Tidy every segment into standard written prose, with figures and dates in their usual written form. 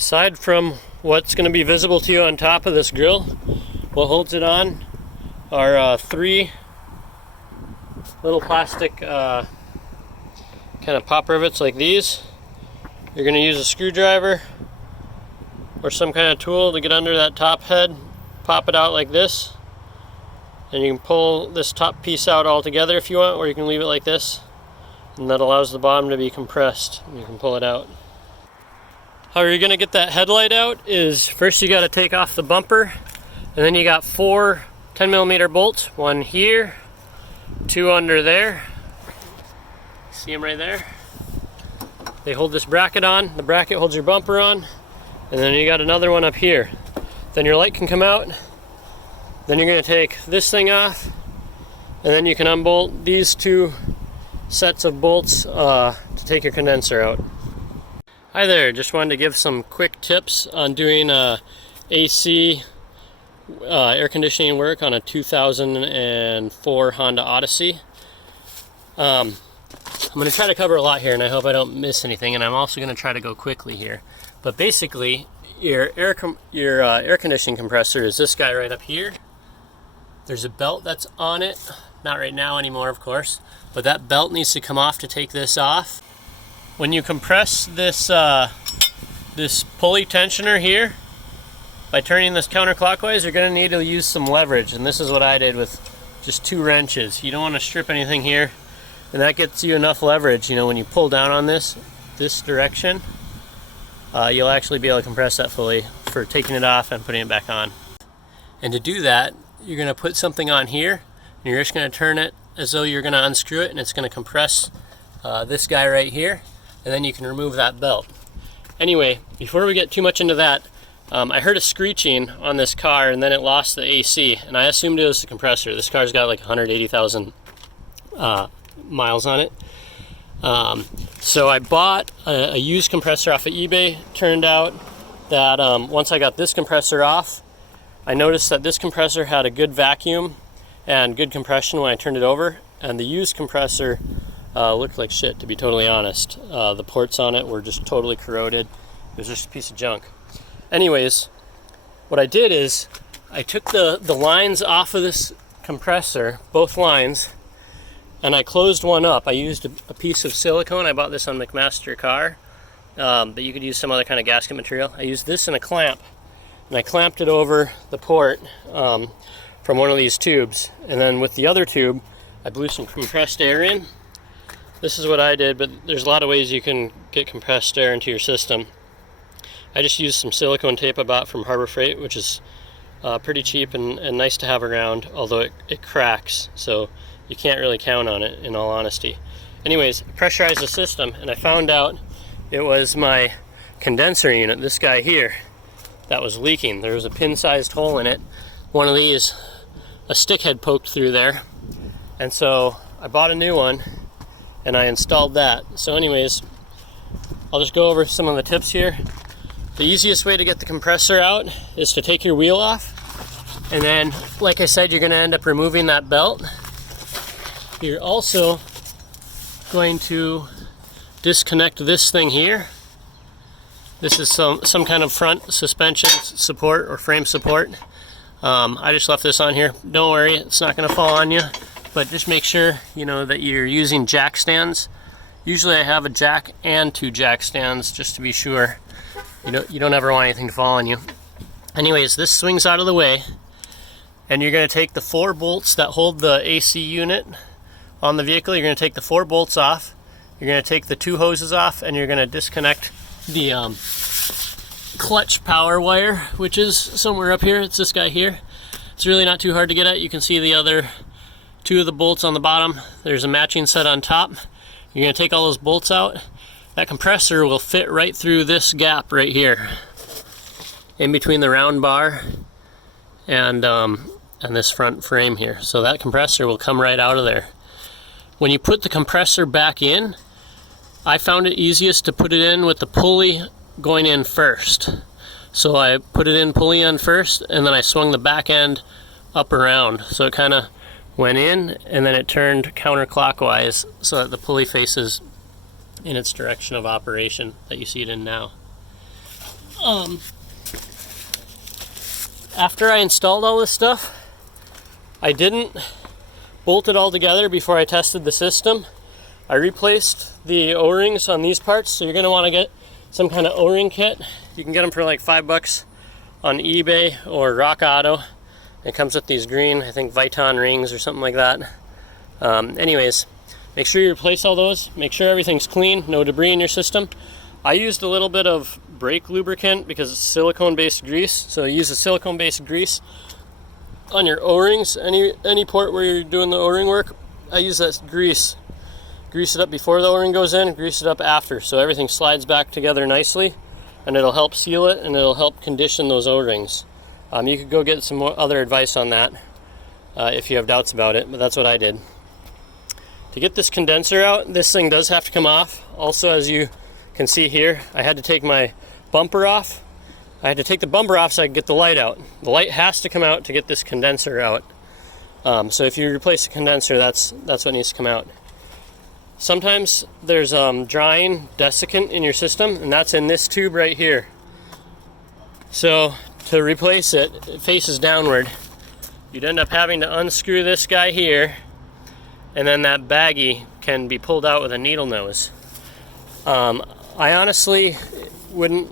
Aside from what's going to be visible to you on top of this grill, what holds it on are three little plastic kind of pop rivets like these. You're going to use a screwdriver or some kind of tool to get under that top head, pop it out like this, and you can pull this top piece out all together if you want, or you can leave it like this, and that allows the bottom to be compressed. You can pull it out. How you're going to get that headlight out is first you got to take off the bumper, and then you got 4 10mm bolts, one here, 2 under there. See them right there? They hold this bracket on. The bracket holds your bumper on, and then you got another one up here. Then your light can come out. Then you're going to take this thing off, and then you can unbolt these 2 sets of bolts to take your condenser out. Hi there, just wanted to give some quick tips on doing AC air conditioning work on a 2004 Honda Odyssey. I'm going to try to cover a lot here, and I hope I don't miss anything, and I'm also going to try to go quickly here. But basically, your air conditioning compressor is this guy right up here. There's a belt that's on it, not right now anymore of course, but that belt needs to come off to take this off. When you compress this this pulley tensioner here, by turning this counterclockwise, you're going to need to use some leverage, and this is what I did with just 2 wrenches. You don't want to strip anything here, and that gets you enough leverage. You know, when you pull down on this direction, you'll actually be able to compress that fully for taking it off and putting it back on. And to do that, you're going to put something on here, and you're just going to turn it as though you're going to unscrew it, and it's going to compress this guy right here, and then you can remove that belt. Anyway, before we get too much into that, I heard a screeching on this car, and then it lost the AC, and I assumed it was the compressor. This car's got like 180,000 miles on it. So I bought a used compressor off of eBay. Turned out that once I got this compressor off, I noticed that this compressor had a good vacuum and good compression when I turned it over, and the used compressor looked like shit, to be totally honest. The ports on it were just totally corroded. It was just a piece of junk. Anyways, what I did is I took the lines off of this compressor, both lines, and I closed one up. I used a piece of silicone. I bought this on McMaster car, but you could use some other kind of gasket material. I used this in a clamp, and I clamped it over the port from one of these tubes. And then with the other tube, I blew some compressed air in. This is what I did, but there's a lot of ways you can get compressed air into your system. I just used some silicone tape I bought from Harbor Freight, which is pretty cheap and nice to have around, although it cracks, so you can't really count on it, in all honesty. Anyways, I pressurized the system, and I found out it was my condenser unit, this guy here, that was leaking. There was a pin-sized hole in it. One of these, a stick had poked through there, and so I bought a new one, and I installed that. So anyways, I'll just go over some of the tips here. The easiest way to get the compressor out is to take your wheel off, and then, like I said, you're going to end up removing that belt. You're also going to disconnect this thing here. This is some kind of front suspension support or frame support. I just left this on here. Don't worry, it's not going to fall on you, but just make sure you know that you're using jack stands. Usually I have a jack and 2 jack stands just to be sure. You don't ever want anything to fall on you. Anyways, this swings out of the way, and you're going to take the 4 bolts that hold the AC unit on the vehicle. You're going to take the 4 bolts off. You're going to take the 2 hoses off, and you're going to disconnect the clutch power wire, which is somewhere up here. It's this guy here. It's really not too hard to get at. You can see the other 2 of the bolts on the bottom. There's a matching set on top. You're going to take all those bolts out. That compressor will fit right through this gap right here, in between the round bar and this front frame here. So that compressor will come right out of there. When you put the compressor back in, I found it easiest to put it in with the pulley going in first. So I put it in pulley end first, and then I swung the back end up around. So it kind of went in, and then it turned counterclockwise so that the pulley faces in its direction of operation that you see it in now. After I installed all this stuff, I didn't bolt it all together before I tested the system. I replaced the O-rings on these parts, so you're going to want to get some kind of O-ring kit. You can get them for like $5 on eBay or Rock Auto. It comes with these green, I think, Viton rings or something like that. Anyways, make sure you replace all those. Make sure everything's clean, no debris in your system. I used a little bit of brake lubricant because it's silicone-based grease. So use a silicone-based grease on your O-rings. Any port where you're doing the O-ring work, I use that grease. Grease it up before the O-ring goes in, grease it up after, so everything slides back together nicely, and it'll help seal it, and it'll help condition those O-rings. You could go get some more other advice on that if you have doubts about it, but that's what I did. To get this condenser out, this thing does have to come off. Also, as you can see here, I had to take my bumper off. I had to take the bumper off so I could get the light out. The light has to come out to get this condenser out. So if you replace the condenser, that's what needs to come out. Sometimes there's drying desiccant in your system, and that's in this tube right here. So to replace it, it faces downward. You'd end up having to unscrew this guy here, and then that baggie can be pulled out with a needle nose. I honestly wouldn't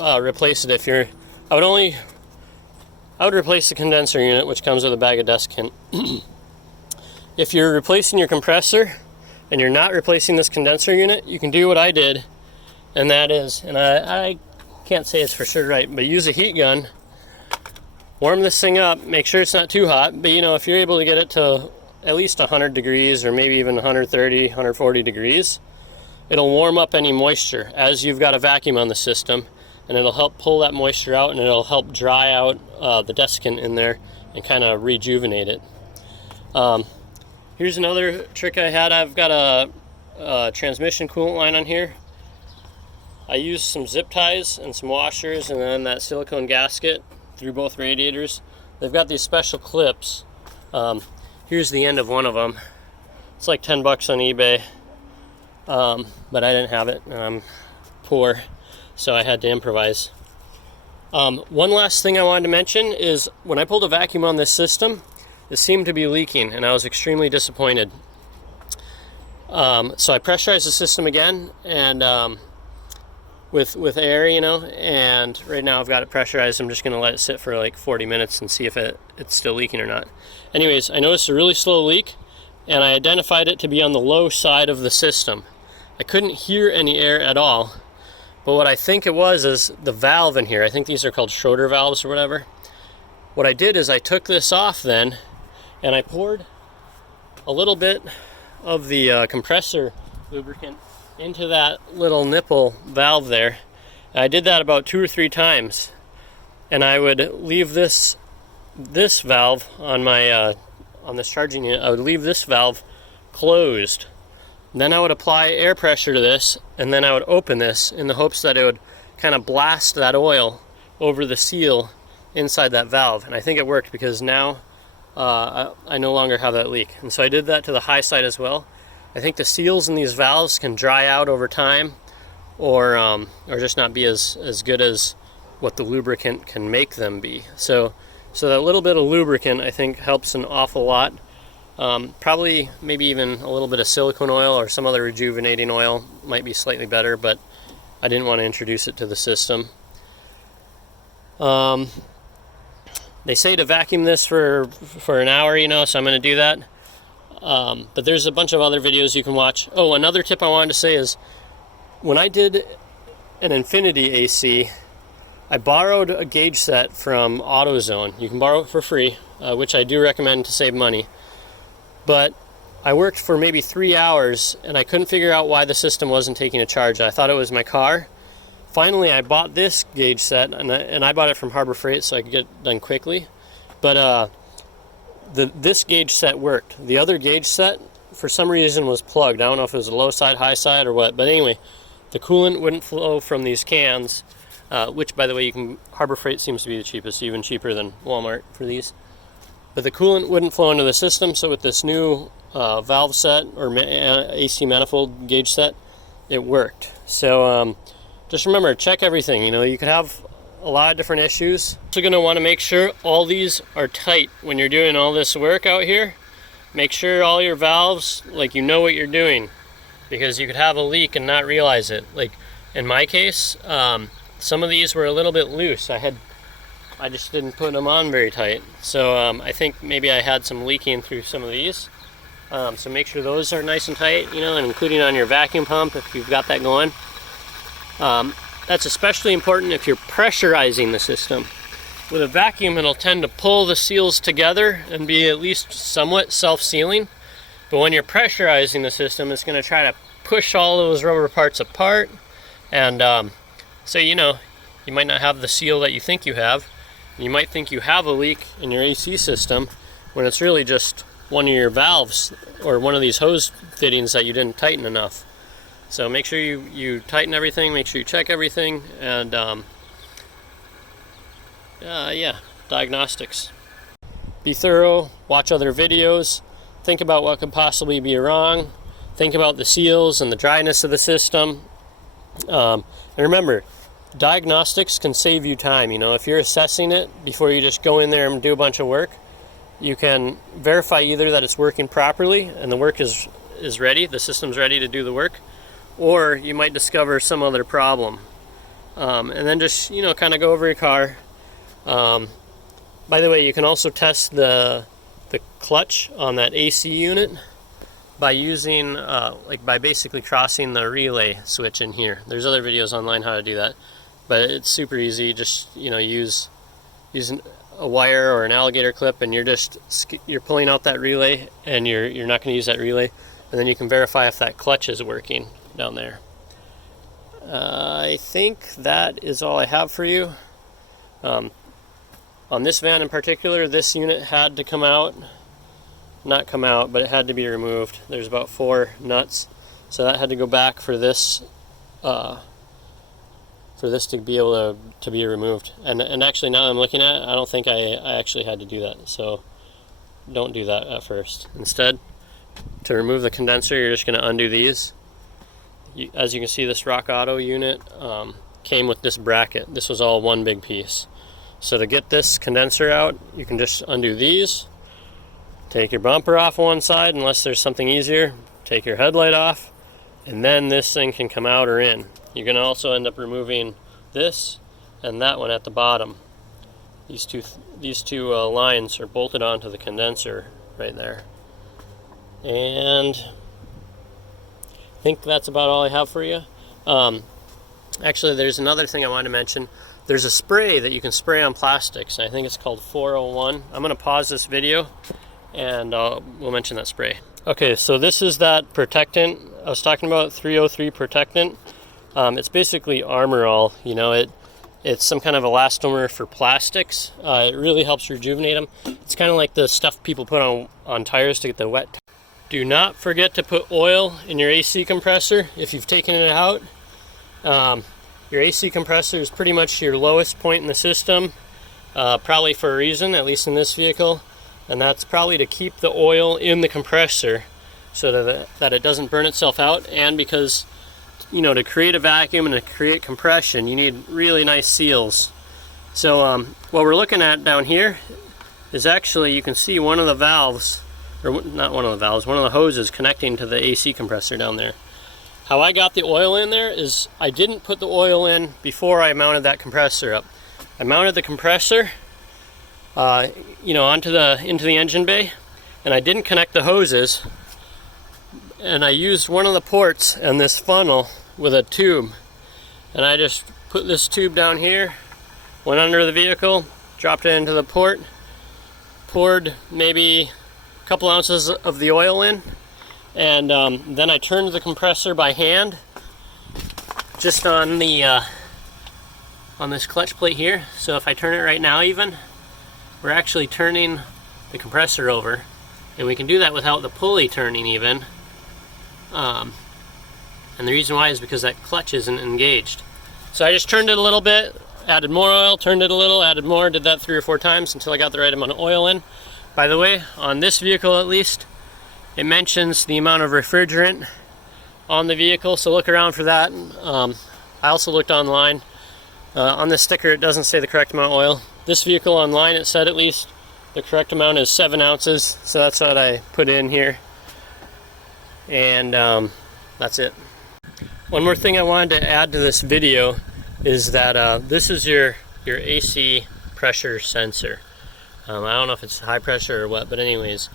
replace it if you're... I would replace the condenser unit, which comes with a bag of desiccant. If you're replacing your compressor and you're not replacing this condenser unit, you can do what I did, and that is, and I can't say it's for sure right, but use a heat gun, warm this thing up, make sure it's not too hot, but you know, if you're able to get it to at least 100 degrees or maybe even 130, 140 degrees, it'll warm up any moisture as you've got a vacuum on the system, and it'll help pull that moisture out, and it'll help dry out the desiccant in there and kind of rejuvenate it. Here's another trick I had. I've got a transmission coolant line on here. I used some zip ties and some washers and then that silicone gasket through both radiators. They've got these special clips. Here's the end of one of them. It's like $10 on eBay, but I didn't have it, and I'm poor, so I had to improvise. One last thing I wanted to mention is when I pulled a vacuum on this system, it seemed to be leaking, and I was extremely disappointed. So I pressurized the system again, and with air, you know, and right now I've got it pressurized. I'm just going to let it sit for like 40 minutes and see if it's still leaking or not. Anyways, I noticed a really slow leak, and I identified it to be on the low side of the system. I couldn't hear any air at all, but what I think it was is the valve in here. I think these are called Schroeder valves or whatever. What I did is I took this off then, and I poured a little bit of the compressor lubricant into that little nipple valve there. And I did that about 2 or 3 times, and I would leave this valve on my on this charging unit. I would leave this valve closed. Then I would apply air pressure to this, and then I would open this in the hopes that it would kind of blast that oil over the seal inside that valve. And I think it worked, because now I no longer have that leak. And so I did that to the high side as well. I think the seals in these valves can dry out over time, or just not be as good as what the lubricant can make them be. So that little bit of lubricant, I think, helps an awful lot. Probably maybe even a little bit of silicone oil or some other rejuvenating oil might be slightly better, but I didn't want to introduce it to the system. They say to vacuum this for an hour, you know, so I'm going to do that. But there's a bunch of other videos you can watch. Oh, another tip I wanted to say is, when I did an Infinity AC, I borrowed a gauge set from AutoZone. You can borrow it for free, which I do recommend to save money. But I worked for maybe 3 hours, and I couldn't figure out why the system wasn't taking a charge. I thought it was my car. Finally, I bought this gauge set, and I bought it from Harbor Freight so I could get it done quickly. But this gauge set worked. The other gauge set, for some reason, was plugged. I don't know if it was a low side, high side, or what. But anyway, the coolant wouldn't flow from these cans, which, by the way, Harbor Freight seems to be the cheapest, even cheaper than Walmart for these. But the coolant wouldn't flow into the system, so with this new valve set or AC manifold gauge set, it worked. So just remember, check everything. You know, you could have a lot of different issues. Also going to want to make sure all these are tight when you're doing all this work out here. Make sure all your valves, like, you know what you're doing, because you could have a leak and not realize it. Like in my case, some of these were a little bit loose. I just didn't put them on very tight. So I think maybe I had some leaking through some of these. So make sure those are nice and tight, you know, and including on your vacuum pump if you've got that going. That's especially important if you're pressurizing the system. With a vacuum, it'll tend to pull the seals together and be at least somewhat self-sealing. But when you're pressurizing the system, it's going to try to push all those rubber parts apart. And so, you know, you might not have the seal that you think you have. You might think you have a leak in your AC system when it's really just one of your valves or one of these hose fittings that you didn't tighten enough. So make sure you tighten everything, make sure you check everything, and yeah, diagnostics. Be thorough, watch other videos, think about what could possibly be wrong, think about the seals and the dryness of the system. And remember, diagnostics can save you time. You know, if you're assessing it before you just go in there and do a bunch of work, you can verify either that it's working properly and the work is ready, the system's ready to do the work, or you might discover some other problem. And then just, you know, kind of go over your car. By the way, you can also test the clutch on that AC unit by using, by basically crossing the relay switch in here. There's other videos online how to do that, but it's super easy. Just, you know, use a wire or an alligator clip, and you're pulling out that relay, and you're not going to use that relay, and then you can verify if that clutch is working down there. I think that is all I have for you. On this van in particular, this unit had to come out, but it had to be removed. There's about 4 nuts, so that had to go back for this to be able to be removed. And actually, now I'm looking at it, I don't think I actually had to do that. So don't do that at first. Instead, to remove the condenser, you're just going to undo these. As you can see, this Rock Auto unit came with this bracket. This was all one big piece. So to get this condenser out, you can just undo these, take your bumper off one side unless there's something easier, take your headlight off, and then this thing can come out or in. You're going to also end up removing this and that one at the bottom. These two lines are bolted onto the condenser right there. And I think that's about all I have for you. Actually, there's another thing I wanted to mention. There's a spray that you can spray on plastics, and I think it's called 401. I'm going to pause this video and we'll mention that spray. Okay, so this is that Protectant I was talking about, 303 Protectant. It's basically Armor All. You know, it's some kind of elastomer for plastics. It really helps rejuvenate them. It's kind of like the stuff people put on tires to get the wet. Do not forget to put oil in your AC compressor if you've taken it out. Your AC compressor is pretty much your lowest point in the system, probably for a reason, at least in this vehicle, and that's probably to keep the oil in the compressor so that it doesn't burn itself out, and because, you know, to create a vacuum and to create compression, you need really nice seals. So what we're looking at down here is actually, you can see one of the valves, or not one of the valves, one of the hoses connecting to the AC compressor down there. How I got the oil in there is I didn't put the oil in before I mounted that compressor up. I mounted the compressor you know, into the engine bay, and I didn't connect the hoses, and I used one of the ports and this funnel with a tube, and I just put this tube down here, went under the vehicle, dropped it into the port, poured maybe a couple ounces of the oil in, and then I turned the compressor by hand, just on the on this clutch plate here. So if I turn it right now, even, we're actually turning the compressor over, and we can do that without the pulley turning even. And the reason why is because that clutch isn't engaged. So I just turned it a little bit, added more oil, turned it a little, added more, did that 3 or 4 times until I got the right amount of oil in. By the way, on this vehicle at least, it mentions the amount of refrigerant on the vehicle, so look around for that. I also looked online. On the sticker it doesn't say the correct amount of oil. This vehicle online, it said at least the correct amount is 7 ounces, so that's what I put in here. And that's it. One more thing I wanted to add to this video is that this is your AC pressure sensor. I don't know if it's high pressure or what, but anyways,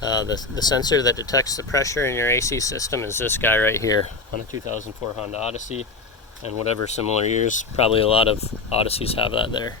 the sensor that detects the pressure in your AC system is this guy right here on a 2004 Honda Odyssey, and whatever similar years. Probably a lot of Odysseys have that there.